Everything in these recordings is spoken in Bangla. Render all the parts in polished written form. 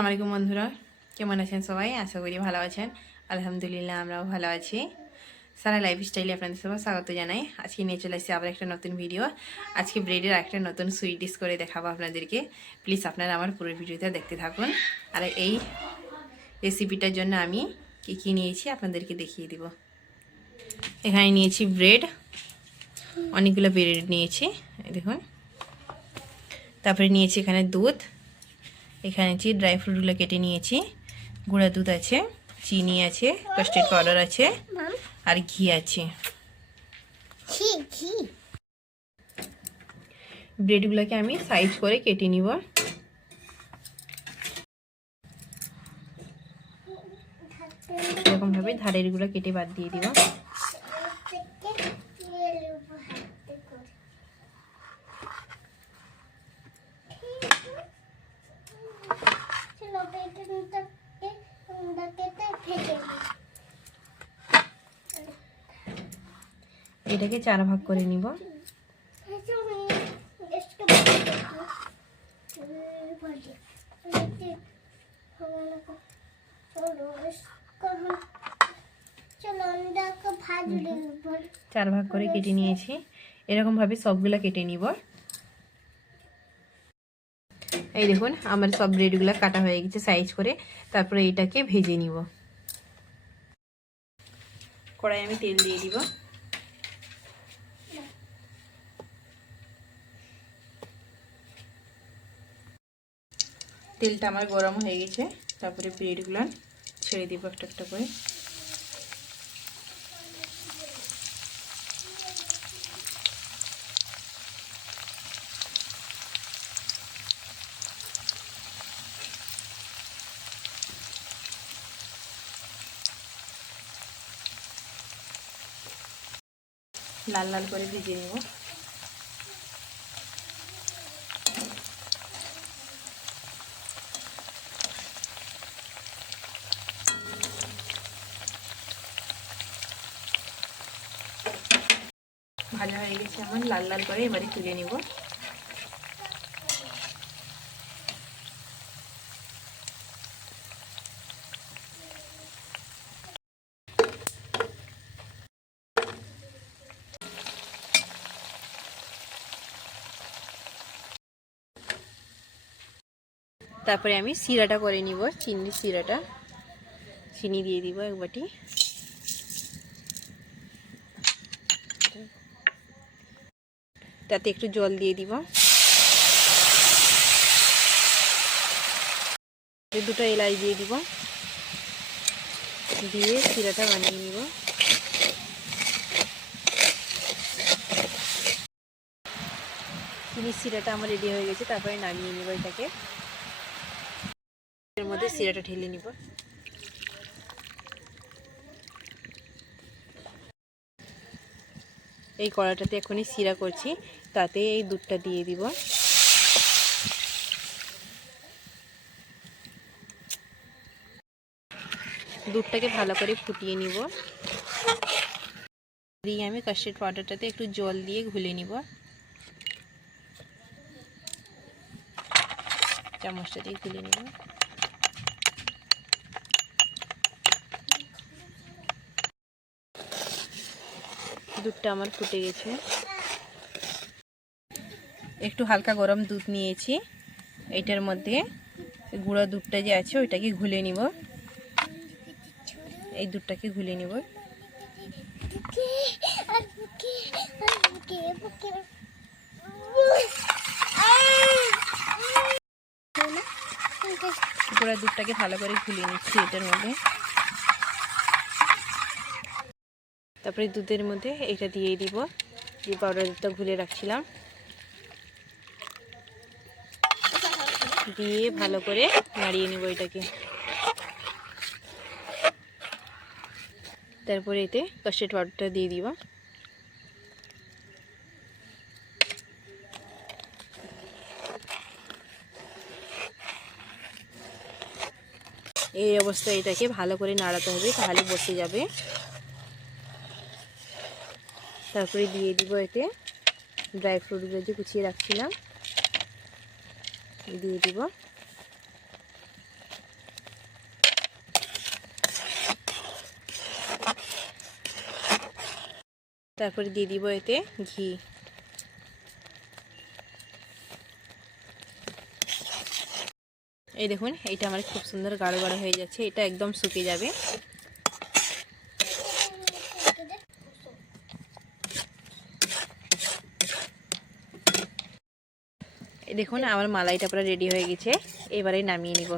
আসসালামু আলাইকুম বন্ধুরা, কেমন আছেন সবাই? আশা করি ভালো আছেন। আলহামদুলিল্লাহ আমরাও ভালো আছি। সারা লাইফস্টাইলে আপনাদের সবাই স্বাগত জানাই। আজকে নিয়ে চলে এসেছি আবার একটা নতুন ভিডিও। আজকে ব্রেডের একটা নতুন সুইট ডিশ করে দেখাবো আপনাদেরকে। প্লিজ আপনারা আমার পুরো ভিডিওটা দেখতে থাকুন। আর এই রেসিপিটার জন্য আমি কী নিয়েছি আপনাদেরকে দেখিয়ে দিব। এখানে নিয়েছি ব্রেড, অনেকগুলো ব্রেড নিয়েছি, দেখুন। তারপরে নিয়েছি এখানে দুধ, এখানে ড্রাই ফ্রুটগুলো কেটে নিয়েছি, গুঁড়া দুধ আছে, চিনি আছে, কাস্টার্ড পাউডার আছে আর ঘি আছে। ব্রেডগুলোকে আমি সাইজ করে কেটে নিব। এরকমভাবে ধারেরগুলো কেটে বাদ দিয়ে দিব। এটাকে 4 ভাগ করে নিব। চার ভাগ করে কেটে নিয়েছি। এরকম ভাবে সবগুলা কেটে নিব। এই দেখুন আমার সব ব্রেডগুলো কাটা হয়ে গেছে সাইজ করে। তারপরে এটাকে ভেজে নিব। কড়াই আমি তেল দিয়ে দিব। তেলটা আমার গরম হয়ে গেছে। তারপরে ব্রেডগুলো ছেড়ে দিব একটা একটা করে। লাল লাল করে ভেজে নেব। ভাজা হয়ে গেছে আমার লাল লাল করে, এবারে তুলে নিব। তারপরে আমি সিরাটা করে নিব, চিনির সিরাটা। চিনি দিয়ে দিব এক বাটি। তাতে একটু জল দিয়ে দিব। দুটো এলাচ দিয়ে দিব, দিয়ে সিরাটা বানিয়ে নিব। চিনির সিরাটা আমার রেডি হয়ে গেছে। তারপরে নামিয়ে নিব এটাকে। এর মধ্যে সিরাটা ঢেলে নিব। এই কড়াটাতে এখনই সিরা করছি, তাতে এই দুধটা দিয়ে দিব। দুধটাকে ভালো করে ফুটিয়ে নিব। দিয়ে আমি কাস্টার্ড পাউডারটাতে একটু জল দিয়ে ঘুলে নিব। চামচটা দিয়ে ঘুলে নিব। দুধটা আমার ফুটে গেছে। একটু হালকা গরম দুধ নিয়েছি। এইটার মধ্যে গুঁড়া দুধটা যে আছে ওইটাকে ঘুলে নিব। এই দুধটাকে ঘুলে নিব। গুঁড়া দুধটাকে ভালো করে ঘুলিয়ে নিচ্ছি এটার মধ্যে। তারপরে দুধের মধ্যে এটা দিয়ে দিব, যে পাউডার দুধটা ঘুলে রাখছিলাম, দিয়ে ভালো করে নাড়িয়ে নিব এটাকে। তারপরে এতে কাস্টার্ড পাউডারটা দিয়ে দিব। এই অবস্থায় এটাকে ভালো করে নাড়াতে হবে, তাহলে বসে যাবে। তারপরে দিয়ে দিব এতে ড্রাই ফ্রুটগুলো যে কুচিয়ে রাখছিলাম, দিয়ে দিব। তারপরে দিয়ে দিব এতে ঘি। এই দেখুন এইটা আমার খুব সুন্দর গাঢ় গাঢ় হয়ে যাচ্ছে, এটা একদম শুকিয়ে যাবে। এই দেখুন আমার মালাইটা পুরো রেডি হয়ে গেছে, এবারে নামিয়ে নিব।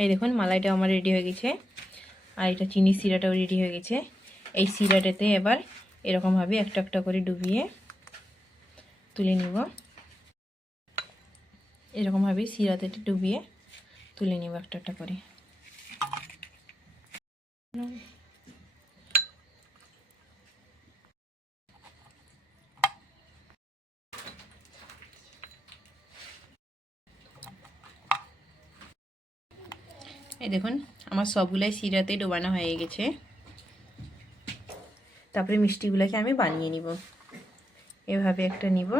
এই দেখুন মালাইটা আমার রেডি হয়ে গেছে, আর এটা চিনি সিরাটাও রেডি হয়ে গেছে। এই সিরাটাতে এবার এরকমভাবে একটা একটা করে ডুবিয়ে তুলে নিব। এরকমভাবে সিরাতে ডুবিয়ে তুলে নিব একটা একটা করে। এই দেখুন আমার সবগুলাই সিরাতে ডোবানো হয়ে গেছে। তারপরে মিষ্টিগুলোকে আমি বানিয়ে নিব। এভাবে একটা নিব,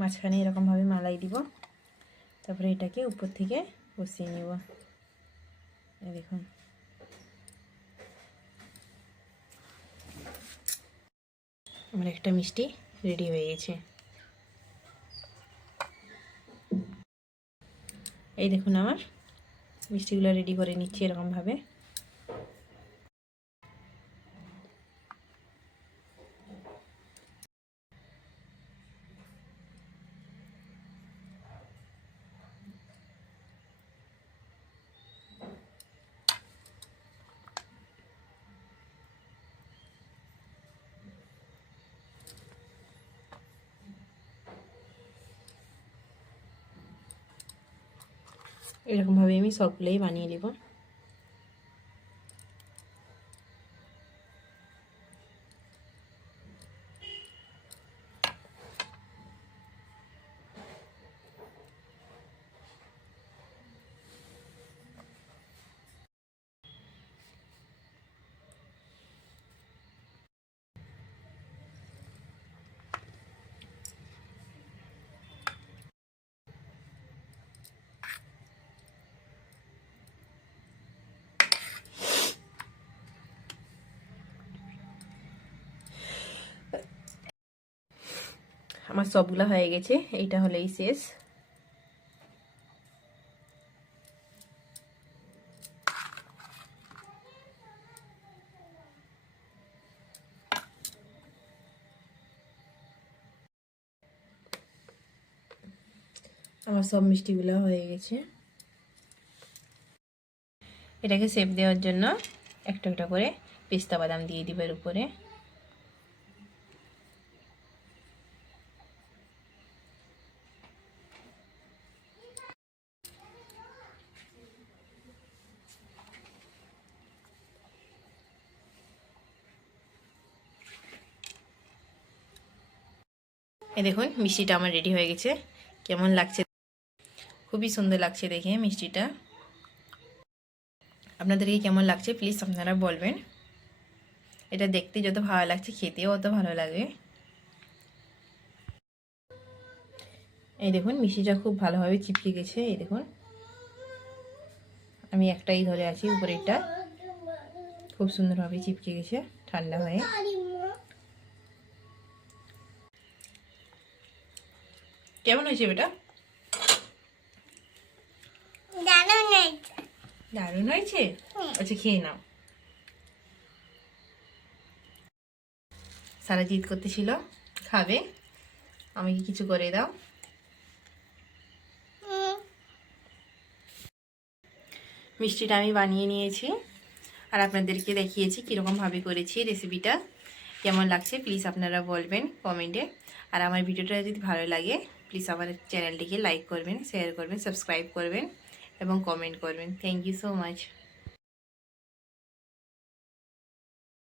মাঝখানে এরকমভাবে মালাই দিব, তারপরে এটাকে উপর থেকে বসিয়ে নিব। এই দেখুন আমার একটা মিষ্টি রেডি হয়ে গেছে। এই দেখুন আমার মিষ্টিগুলো রেডি করে নিচ্ছি এরকমভাবে। এরকমভাবে আমি সবগুলোই বানিয়ে নেব। আমার সবগুলা হয়ে গেছে, এইটা হলেই শেষ। আমার সব মিষ্টিগুলো হয়ে গেছে। এটাকে শেপ দেওয়ার জন্য একটা একটা করে পেস্তা বাদাম দিয়ে দিব এর উপরে। এই দেখুন মিষ্টিটা আমার রেডি হয়ে গেছে। কেমন লাগছে? খুবই সুন্দর লাগছে দেখে মিষ্টিটা। আপনাদেরকে কেমন লাগছে প্লিজ আপনারা বলবেন। এটা দেখতে যত ভালো লাগছে খেতেও অত ভালো লাগে। এই দেখুন মিষ্টিটা খুব ভালোভাবে চিপকে গেছে। এই দেখুন আমি একটাই ধরে আছি, উপরেরটা খুব সুন্দরভাবে চিপকে গেছে ঠান্ডা হয়ে। কেমন হয়েছে বেটা? দারুণ হয়েছে। আচ্ছা খেয়ে নাও। সারা জিদ করতেছিল খাবে, আমাকে কিছু করে দাও। মিষ্টিটা আমি বানিয়ে নিয়েছি আর আপনাদেরকে দেখিয়েছি কীরকমভাবে করেছি। রেসিপিটা কেমন লাগছে প্লিজ আপনারা বলবেন কমেন্টে। আর আমার ভিডিওটা যদি ভালো লাগে প্লিজ আমার চ্যানেলটিকে লাইক করবেন, শেয়ার করবেন, সাবস্ক্রাইব করবেন এবং কমেন্ট করবেন। Thank you so much.